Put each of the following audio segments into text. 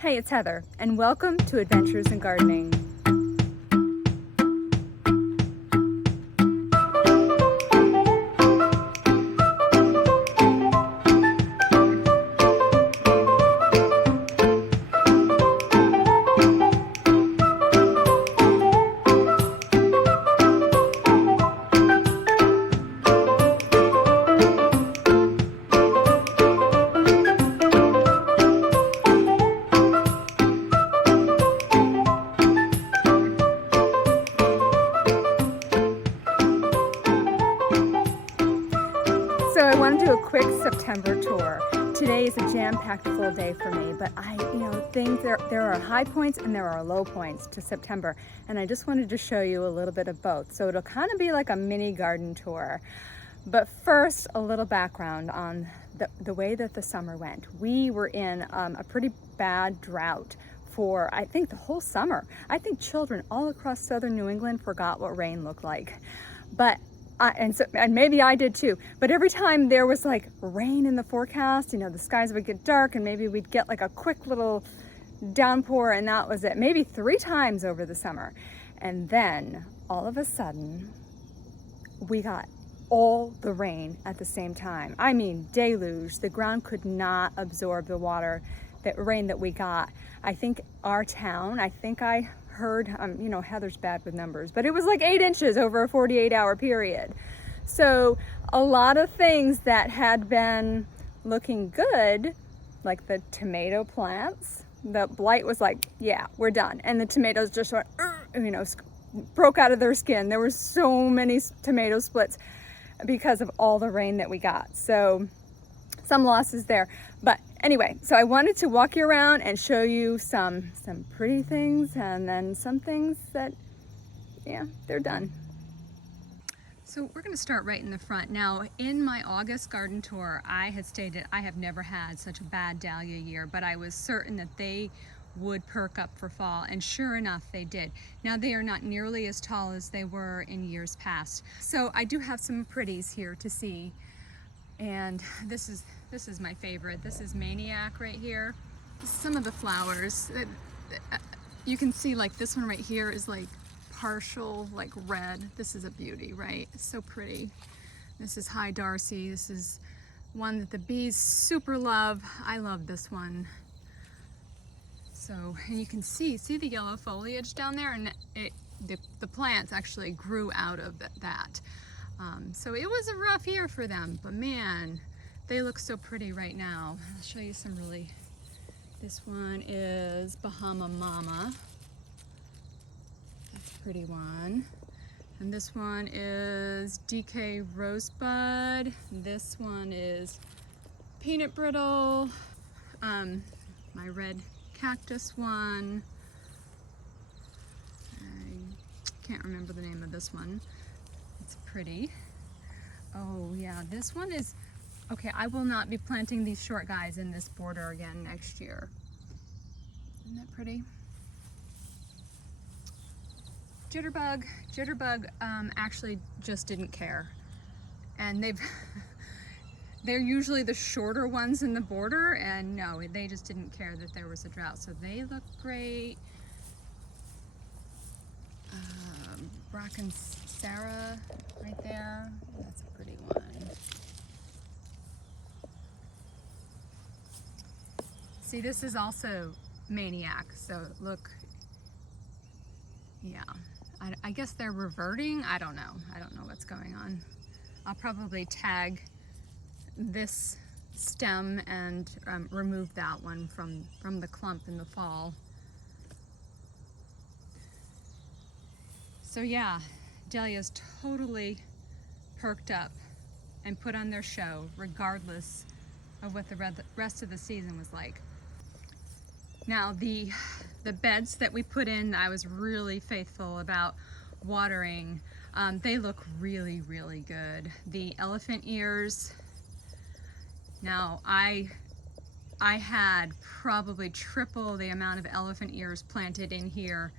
Hey, it's Heather, and welcome to Adventures in Gardening. So I want to do a quick September tour. Today is a jam-packed full day for me, but there are high points and there are low points to September, and I just wanted to show you a little bit of both. So it'll kind of be like a mini garden tour. But first, a little background on the way that the summer went. We were in a pretty bad drought for, I think, the whole summer. I think children all across southern New England forgot what rain looked like. But and maybe I did too, but every time there was like rain in the forecast, the skies would get dark and maybe we'd get like a quick little downpour, and that was it. Maybe 3 times over the summer. And then all of a sudden we got all the rain at the same time. I mean, deluge. The ground could not absorb the rain that we got. I think our town, I heard, Heather's bad with numbers, but it was like 8 inches over a 48-hour period. So a lot of things that had been looking good, like the tomato plants, the blight was like, yeah, we're done. And the tomatoes just went, broke out of their skin. There were so many tomato splits because of all the rain that we got. So some losses there. But anyway, so I wanted to walk you around and show you some pretty things, and then some things that, yeah, they're done. So we're going to start right in the front. Now, in my August garden tour, I had stated I have never had such a bad dahlia year, but I was certain that they would perk up for fall, and sure enough, they did. Now, they are not nearly as tall as they were in years past. So I do have some pretties here to see, and this is my favorite. This is Maniac right here. Some of the flowers, you can see, like this one right here is like partial like red. This is a beauty, right? It's so pretty. This is High Darcy. This is one that the bees super love. I love this one. So, and you can see the yellow foliage down there, and the plants actually grew out of that. So it was a rough year for them, but man, they look so pretty right now. I'll show you some really, this one is Bahama Mama. That's a pretty one. And this one is DK Rosebud. This one is Peanut Brittle. My red cactus one. I can't remember the name of this one. It's pretty. Oh yeah, this one is, okay, I will not be planting these short guys in this border again next year. Isn't that pretty? Jitterbug actually just didn't care. And they're usually the shorter ones in the border, and no, they just didn't care that there was a drought. So they look great. Bracken Sarah right there. That's a pretty one. See, this is also Maniac, so look, yeah, I guess they're reverting. I don't know what's going on. I'll probably tag this stem and remove that one from the clump in the fall. So yeah, dahlias totally perked up and put on their show regardless of what the rest of the season was like. Now the beds that we put in, I was really faithful about watering. They look really, really good. The elephant ears, now I had probably triple the amount of elephant ears planted in here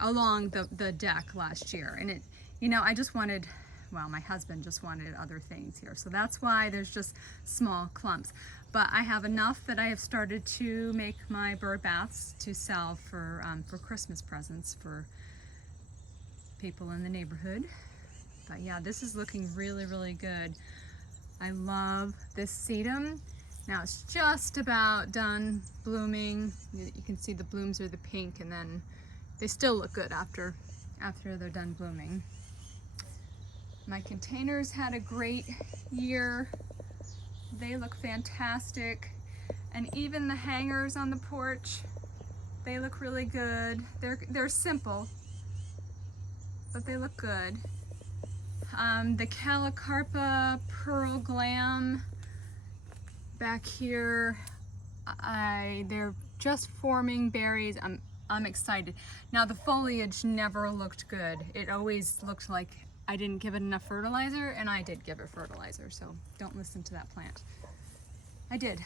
along the deck last year, and it, I just wanted, well, my husband just wanted other things here, so that's why there's just small clumps. but I have enough that I have started to make my bird baths to sell for Christmas presents for people in the neighborhood. But yeah, this is looking really, really good. I love this sedum. Now it's just about done blooming. You can see the blooms are the pink, and then they still look good after they're done blooming. My containers had a great year. They look fantastic. And even the hangers on the porch, they look really good. They're simple, but they look good. The Calicarpa Pearl Glam back here, they're just forming berries. I'm excited. Now the foliage never looked good. It always looked like I didn't give it enough fertilizer, and I did give it fertilizer, so don't listen to that plant. I did.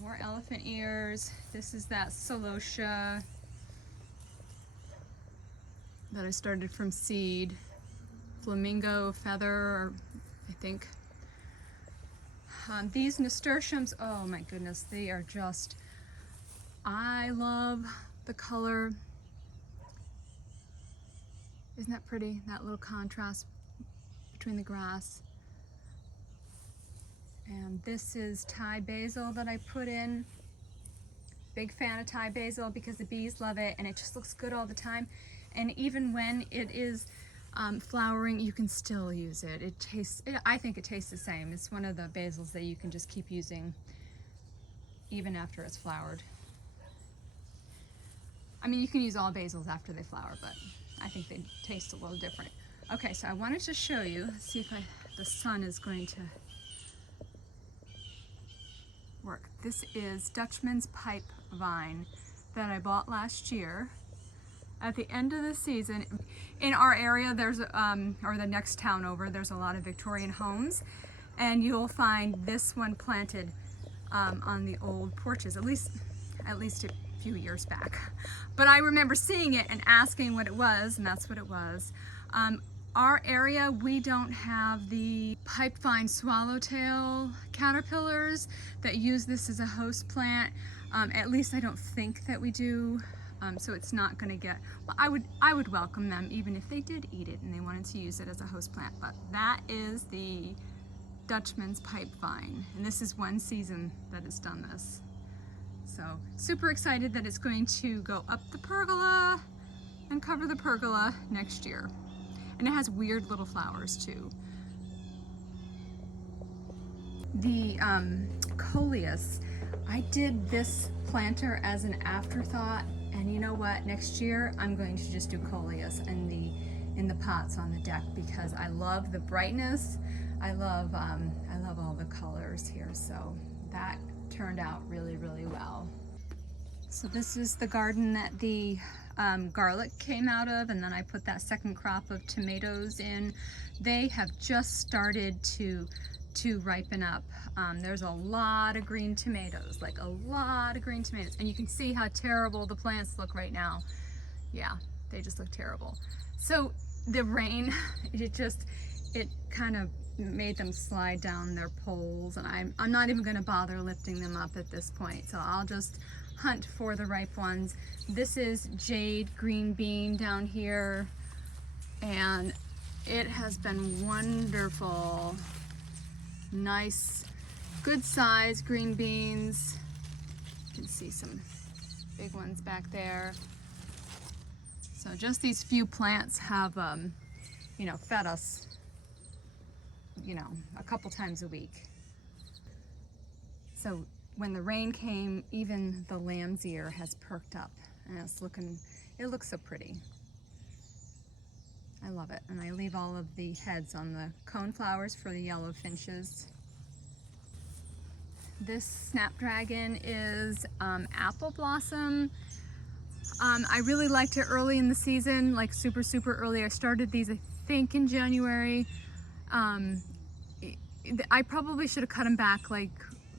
More elephant ears. This is that celosia that I started from seed. Flamingo feather, I think. These nasturtiums, oh my goodness, they are just, I love the color. Isn't that pretty? That little contrast between the grass. And this is Thai basil that I put in. Big fan of Thai basil because the bees love it, and it just looks good all the time. And even when it is flowering, you can still use it. I think it tastes the same. It's one of the basils that you can just keep using even after it's flowered. I mean, you can use all basils after they flower, but I think they taste a little different. Okay, so I wanted to show you, see if the sun is going to work. This is Dutchman's pipe vine that I bought last year. At the end of the season, in our area, there's, or the next town over, there's a lot of Victorian homes, and you'll find this one planted on the old porches, at least a few years back. But I remember seeing it and asking what it was, and that's what it was. Our area, we don't have the pipevine swallowtail caterpillars that use this as a host plant. At least I don't think that we do. So it's not going to get, well, I would welcome them even if they did eat it and they wanted to use it as a host plant. But that is the Dutchman's pipe vine, and this is one season that it's done this. So super excited that it's going to go up the pergola and cover the pergola next year. And it has weird little flowers too. The coleus, I did this planter as an afterthought. And you know what? Next year I'm going to just do coleus in the pots on the deck because I love the brightness. I love all the colors here. So that turned out really, really well. So this is the garden that the garlic came out of, and then I put that second crop of tomatoes in. They have just started to ripen up. There's a lot of green tomatoes, like a lot of green tomatoes, and you can see how terrible the plants look right now. Yeah, they just look terrible. So the rain, it kind of made them slide down their poles, and I'm not even going to bother lifting them up at this point, so I'll just hunt for the ripe ones. This is jade green bean down here, and it has been wonderful. Nice, good size green beans. You can see some big ones back there. So just these few plants have, you know, fed us, you know, a couple times a week. So when the rain came, even the lamb's ear has perked up, and it looks so pretty. I love it, and I leave all of the heads on the coneflowers for the yellow finches. This snapdragon is apple blossom. I really liked it early in the season, like super, super early. I started these, I think, in January. I probably should have cut them back like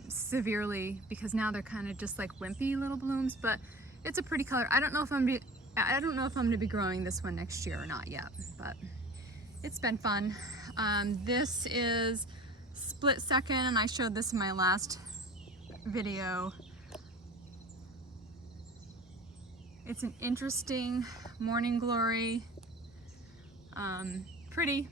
severely because now they're kind of just like wimpy little blooms, but it's a pretty color. I don't know if I'm going to be growing this one next year or not yet, but it's been fun. This is split second, and I showed this in my last video. It's an interesting morning glory. Pretty.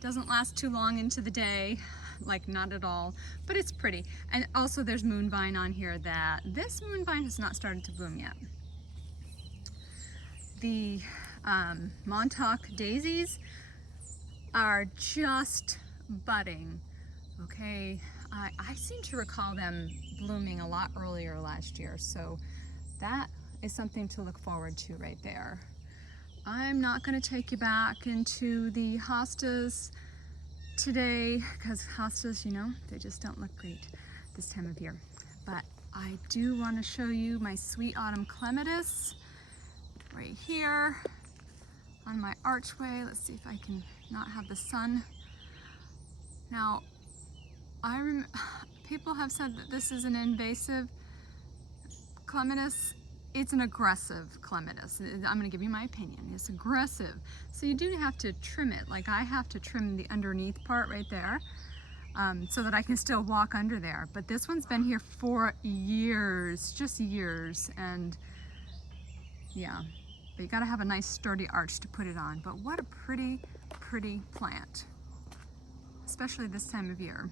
Doesn't last too long into the day, like not at all, but it's pretty. And also there's moonvine on here that this moonvine has not started to bloom yet. The Montauk daisies are just budding, okay? I seem to recall them blooming a lot earlier last year, so that is something to look forward to right there. I'm not going to take you back into the hostas today because hostas, you know, they just don't look great this time of year. But I do want to show you my sweet autumn clematis right here on my archway. Let's see if I can not have the sun. Now, people have said that this is an invasive clematis. It's an aggressive clematis. I'm going to give you my opinion. It's aggressive. So you do have to trim it. Like I have to trim the underneath part right there so that I can still walk under there. But this one's been here for years, just years. And yeah, but you got to have a nice sturdy arch to put it on. But what a pretty, pretty plant, especially this time of year.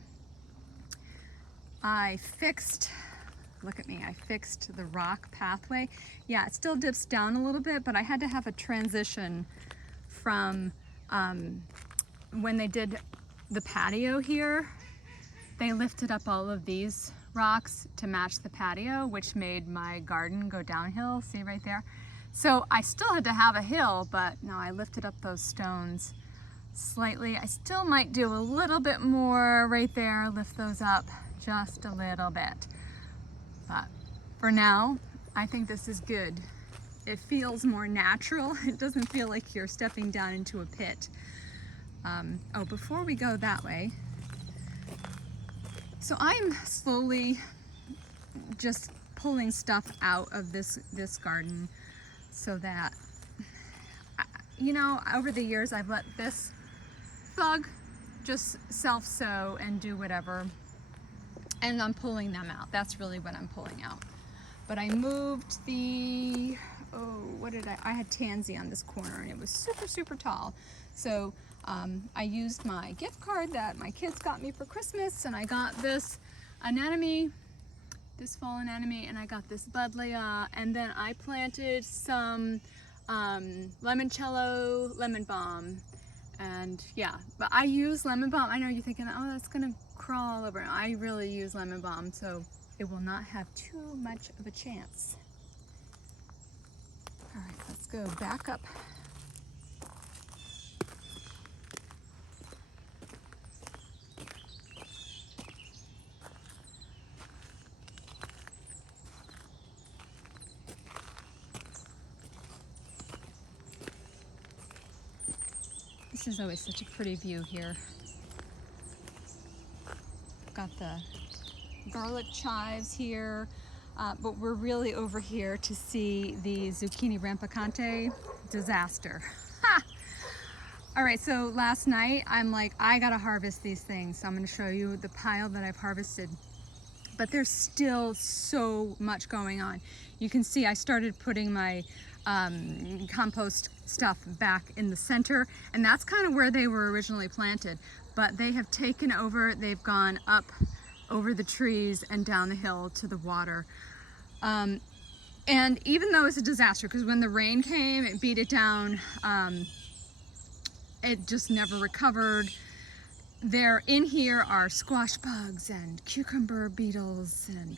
Look at me, I fixed the rock pathway. Yeah, it still dips down a little bit, but I had to have a transition from when they did the patio here. They lifted up all of these rocks to match the patio, which made my garden go downhill, see right there? So I still had to have a hill, but no, I lifted up those stones slightly. I still might do a little bit more right there, lift those up just a little bit. But for now, I think this is good. It feels more natural. It doesn't feel like you're stepping down into a pit. Oh, before we go that way, so I'm slowly just pulling stuff out of this garden so that, you know, over the years I've let this bug just self-sow and do whatever. And I'm pulling them out. That's really what I'm pulling out. But I moved the, I had tansy on this corner and it was super, super tall. So I used my gift card that my kids got me for Christmas, and I got this anemone, this fall anemone, and I got this buddleia, and then I planted some limoncello lemon balm. And yeah, but I use lemon balm. I know you're thinking, oh, that's gonna crawl all over. I really use lemon balm, so it will not have too much of a chance. All right, let's go back up. This is always such a pretty view here. Got the garlic chives here, but we're really over here to see the zucchini rampicante disaster. Ha! All right, so last night I'm like, I gotta harvest these things. So I'm gonna show you the pile that I've harvested. But there's still so much going on. You can see I started putting my compost stuff back in the center, and that's kind of where they were originally planted, but they have taken over. They've gone up over the trees and down the hill to the water, and even though it's a disaster, because when the rain came it beat it down, it just never recovered. There in here are squash bugs and cucumber beetles and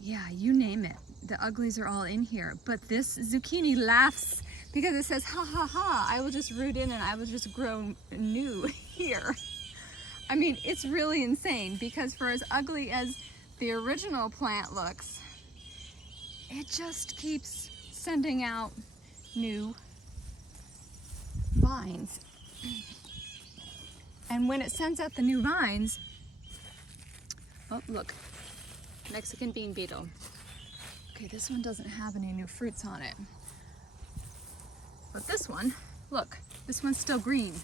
yeah, you name it. The uglies are all in here. But this zucchini laughs because it says, ha ha ha, I will just root in and I will just grow new here. I mean, it's really insane, because for as ugly as the original plant looks, it just keeps sending out new vines. And when it sends out the new vines, oh look, Mexican bean beetle. Okay, this one doesn't have any new fruits on it. But this one, look, this one's still green.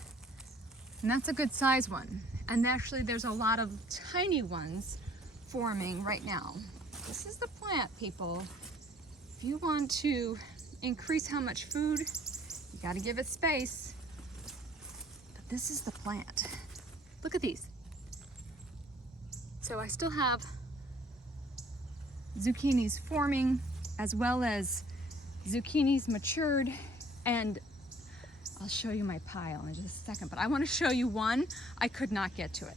And that's a good size one. And actually there's a lot of tiny ones forming right now. This is the plant, people. If you want to increase how much food, you got to give it space. But this is the plant. Look at these. So I still have zucchinis forming, as well as zucchinis matured, and I'll show you my pile in just a second, but I want to show you one. I could not get to it.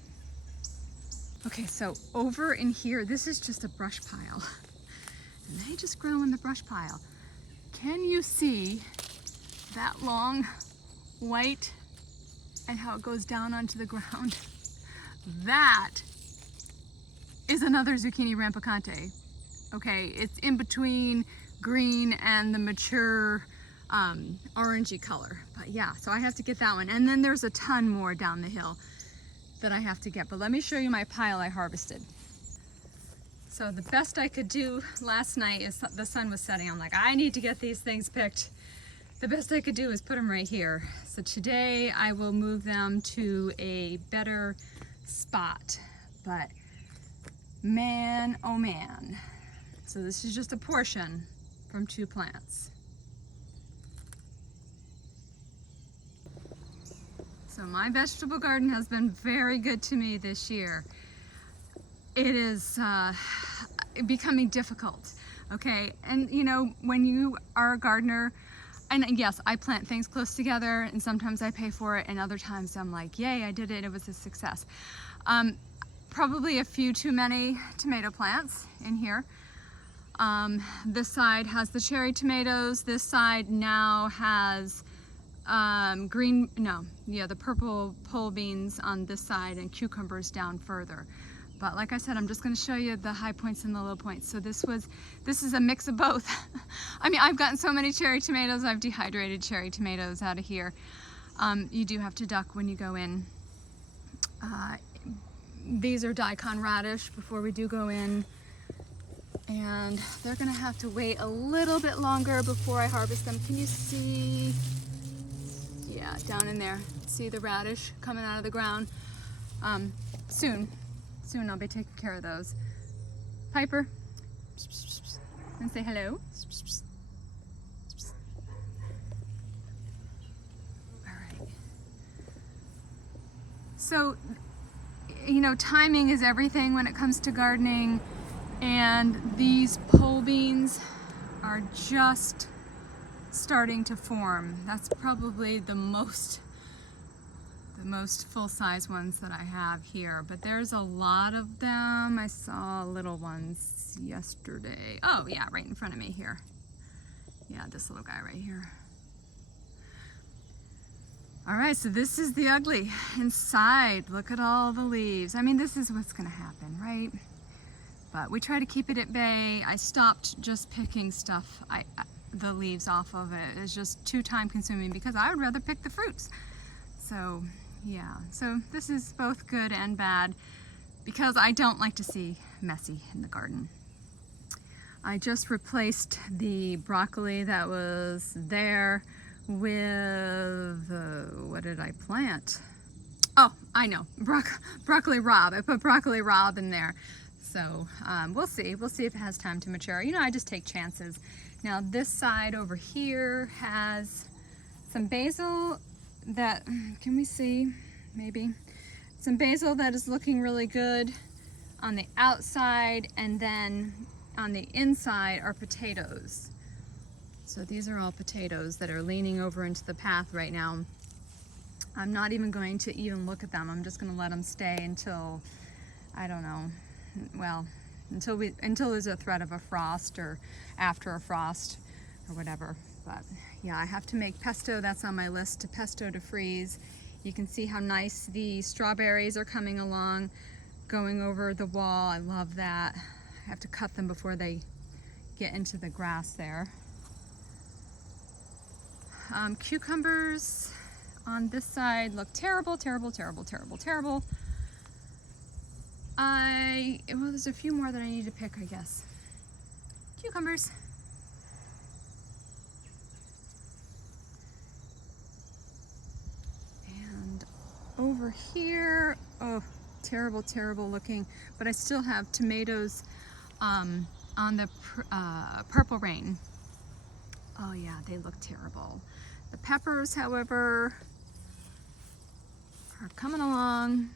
Okay, so over in here, this is just a brush pile. And they just grow in the brush pile. Can you see that long white and how it goes down onto the ground? That is another zucchini rampicante. Okay, it's in between green and the mature orangey color. But yeah, so I have to get that one. And then there's a ton more down the hill that I have to get. But let me show you my pile I harvested. So the best I could do last night is the sun was setting. I'm like, I need to get these things picked. The best I could do is put them right here. So today I will move them to a better spot. But man, oh man. So this is just a portion from 2 plants. So my vegetable garden has been very good to me this year. It is becoming difficult, okay? And you know, when you are a gardener, and yes, I plant things close together and sometimes I pay for it and other times I'm like, yay, I did it, it was a success. Probably a few too many tomato plants in here. This side has the cherry tomatoes. This side now has the purple pole beans on this side and cucumbers down further. But like I said, I'm just going to show you the high points and the low points. So this is a mix of both. I mean, I've gotten so many cherry tomatoes. I've dehydrated cherry tomatoes out of here. You do have to duck when you go in. These are daikon radish before we do go in. And they're going to have to wait a little bit longer before I harvest them. Can you see? Yeah, down in there. See the radish coming out of the ground? Soon I'll be taking care of those. Piper, and say hello. All right. So, you know, timing is everything when it comes to gardening, and these pole beans are just starting to form. That's probably the most full-size ones that I have here, but there's a lot of them. I saw little ones yesterday. Oh yeah, right in front of me here. Yeah, this little guy right here. All right, so this is the ugly inside. Look at all the leaves. I mean, this is what's gonna happen, right? But we try to keep it at bay. I stopped just picking stuff, the leaves off of it. It's just too time consuming because I would rather pick the fruits. So yeah, so this is both good and bad because I don't like to see messy in the garden. I just replaced the broccoli that was there with, what did I plant? Oh, I know, broccoli rabe. I put broccoli rabe in there. So we'll see if it has time to mature. You know, I just take chances. Now this side over here has some basil that, can we see, maybe? Some basil that is looking really good on the outside, and then on the inside are potatoes. So these are all potatoes that are leaning over into the path right now. I'm not even going to even look at them. I'm just gonna let them stay until, I don't know, well, until there's a threat of a frost or after a frost or whatever. But yeah, I have to make pesto. That's on my list, to pesto to freeze. You can see how nice the strawberries are coming along, going over the wall. I love that. I have to cut them before they get into the grass there. Cucumbers on this side look terrible, terrible, terrible, terrible, terrible. Well, there's a few more that I need to pick, I guess. Cucumbers. And over here, Oh, terrible, terrible looking. But I still have tomatoes on the purple rain. Oh yeah, they look terrible. The peppers, however, are coming along.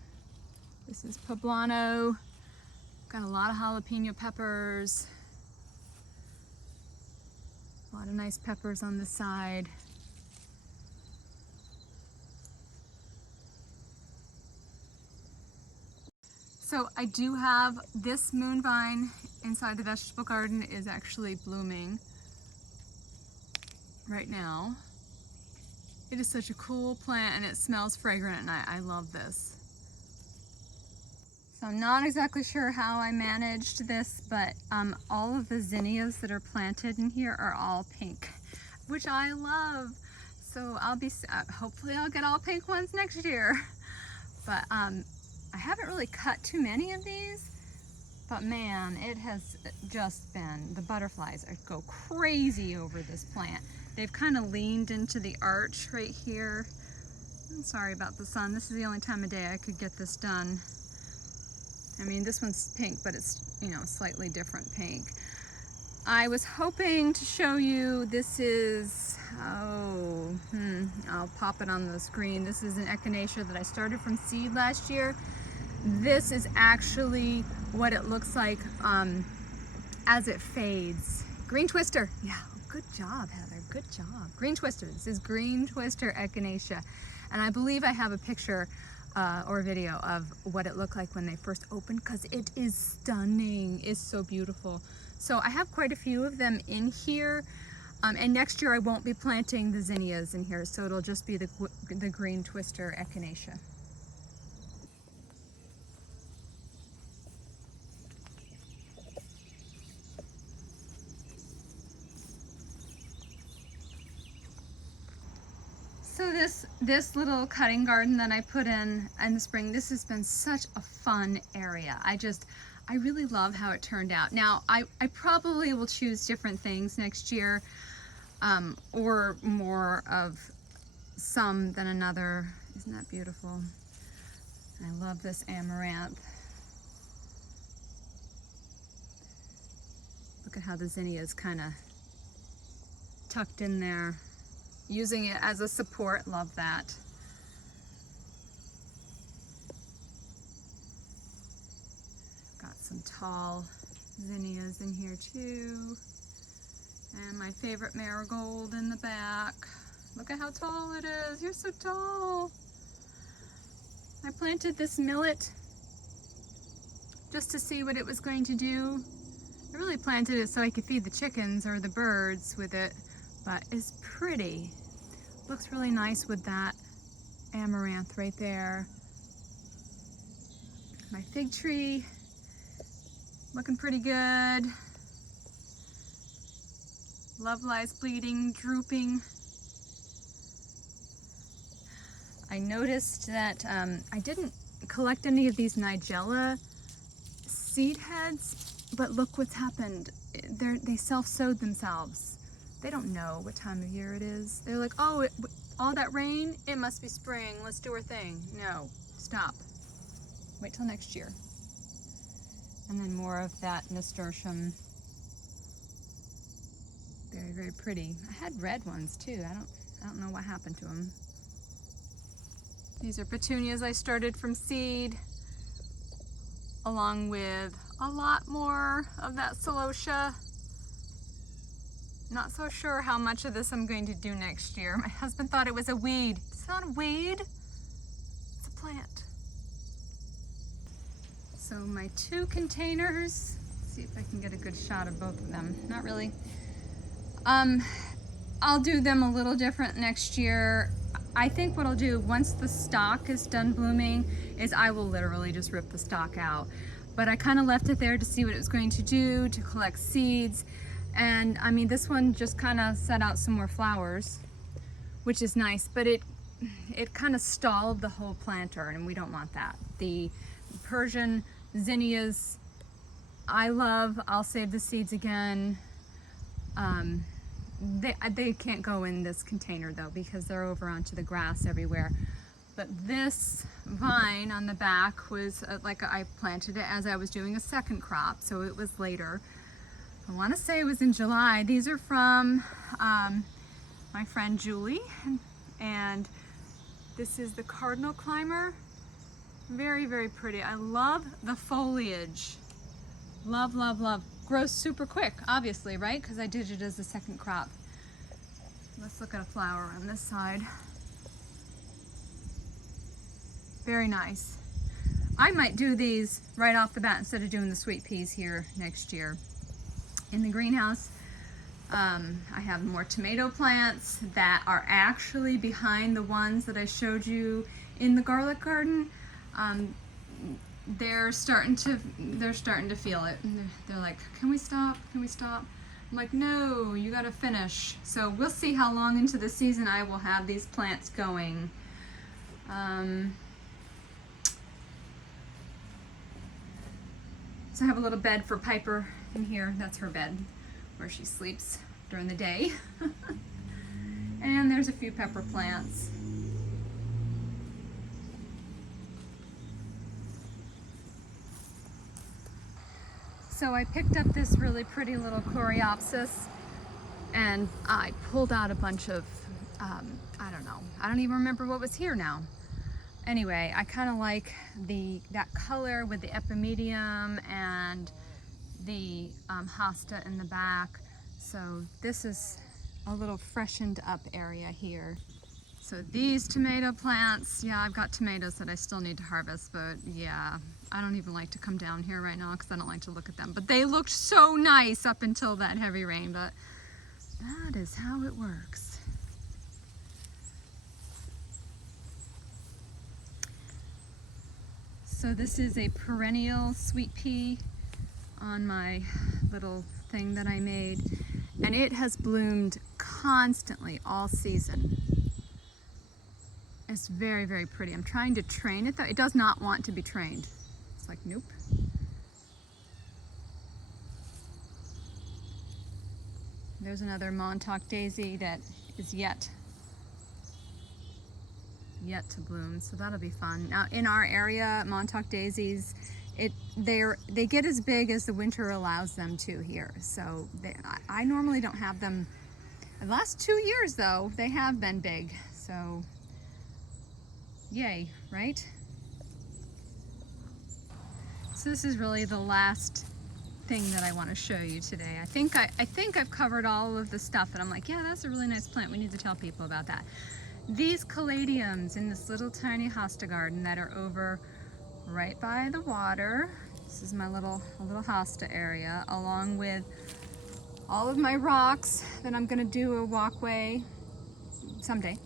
This is poblano. Got a lot of jalapeno peppers. A lot of nice peppers on the side. So I do have this moon vine inside the vegetable garden is actually blooming right now. It is such a cool plant and it smells fragrant, and I love this. So I'm not exactly sure how I managed this, but all of the zinnias that are planted in here are all pink, which I love. So I'll be, hopefully I'll get all pink ones next year. But I haven't really cut too many of these, but man, it has just been, the butterflies go crazy over this plant. They've kind of leaned into the arch right here. I'm sorry about the sun. This is the only time of day I could get this done. I mean, this one's pink, but it's, you know, slightly different pink. I was hoping to show you, this is, I'll pop it on the screen. This is an echinacea that I started from seed last year. This is actually what it looks like as it fades. Green twister, yeah, good job, Heather, good job. Green twister, this is green twister echinacea. And I believe I have a picture or video of what it looked like when they first opened, because it is stunning. It's so beautiful. So I have quite a few of them in here, and next year I won't be planting the zinnias in here, so it'll just be the green twister echinacea. So this little cutting garden that I put in the spring, this has been such a fun area. I really love how it turned out. Now, I probably will choose different things next year, or more of some than another. Isn't that beautiful? I love this amaranth. Look at how the zinnia is kind of tucked in there, using it as a support. Love that. Got some tall zinnias in here too. And my favorite marigold in the back. Look at how tall it is. You're so tall. I planted this millet just to see what it was going to do. I really planted it so I could feed the chickens or the birds with it, but it's pretty. Looks really nice with that amaranth right there. My fig tree, looking pretty good. Love lies bleeding, drooping. I noticed that I didn't collect any of these Nigella seed heads, but look what's happened. They self-sowed themselves. They don't know what time of year it is. They're like, oh, all that rain, it must be spring. Let's do our thing. No, stop. Wait till next year. And then more of that nasturtium. Very, very pretty. I had red ones too. I don't know what happened to them. These are petunias I started from seed, along with a lot more of that celosia. Not so sure how much of this I'm going to do next year. My husband thought it was a weed. It's not a weed, it's a plant. So my 2 containers, let's see if I can get a good shot of both of them. Not really. I'll do them a little different next year. I think what I'll do once the stalk is done blooming is I will literally just rip the stalk out. But I kind of left it there to see what it was going to do, to collect seeds. And I mean, this one just kind of set out some more flowers, which is nice, but it kind of stalled the whole planter, and we don't want that. The Persian zinnias, I love. I'll save the seeds again. They can't go in this container though, because they're over onto the grass everywhere. but this vine on the back was like I planted it as I was doing a second crop, so it was later. I want to say it was in July. These are from my friend Julie, and this is the cardinal climber. Very, very pretty. I love the foliage. Love, love, love. Grows super quick, obviously, right? Because I did it as a second crop. Let's look at a flower on this side. Very nice. I might do these right off the bat instead of doing the sweet peas here next year. In the greenhouse, I have more tomato plants that are actually behind the ones that I showed you in the garlic garden. They're starting to feel it. They're like, can we stop? Can we stop? I'm like, no, you gotta finish. So we'll see how long into the season I will have these plants going. So I have a little bed for Piper in here. That's her bed where she sleeps during the day. And there's a few pepper plants. So I picked up this really pretty little coreopsis, and I pulled out a bunch of, I don't know, I don't even remember what was here now. Anyway, I kind of like that color with the epimedium and the hosta in the back. So this is a little freshened up area here. So these tomato plants, yeah, I've got tomatoes that I still need to harvest, but yeah, I don't even like to come down here right now because I don't like to look at them. But they looked so nice up until that heavy rain, but that is how it works. So this is a perennial sweet pea on my little thing that I made, and it has bloomed constantly all season. It's very, very pretty. I'm trying to train it though. It does not want to be trained. It's like, nope. There's another Montauk daisy that is yet to bloom, so that'll be fun. Now in our area, Montauk daisies, they get as big as the winter allows them to here. So I normally don't have them. The last 2 years though, they have been big. So yay, right? So this is really the last thing that I want to show you today. I think I've covered all of the stuff that I'm like, yeah, that's a really nice plant. We need to tell people about that. These caladiums in this little tiny hosta garden that are over right by the water. This is my little hosta area, along with all of my rocks that I'm gonna do a walkway someday.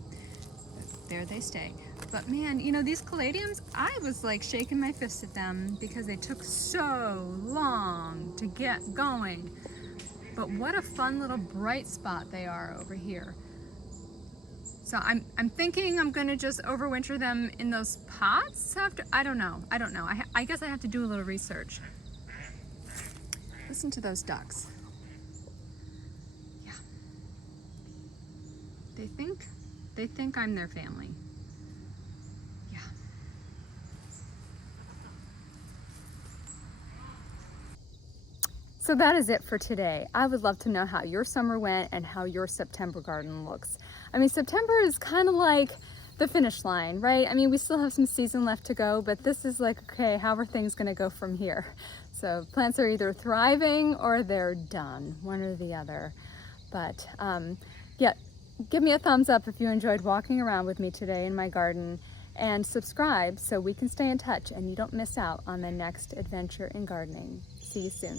There they stay. But man, you know, these caladiums, I was like shaking my fist at them because they took so long to get going. But what a fun little bright spot they are over here. So I'm thinking I'm gonna just overwinter them in those pots after, I don't know. I guess I have to do a little research. Listen to those ducks. Yeah. They think I'm their family. Yeah. So that is it for today. I would love to know how your summer went and how your September garden looks. I mean, September is kind of like the finish line, right? I mean, we still have some season left to go, but this is like, okay, how are things gonna go from here? So plants are either thriving or they're done, one or the other. But yeah, give me a thumbs up if you enjoyed walking around with me today in my garden, and subscribe so we can stay in touch and you don't miss out on the next adventure in gardening. See you soon.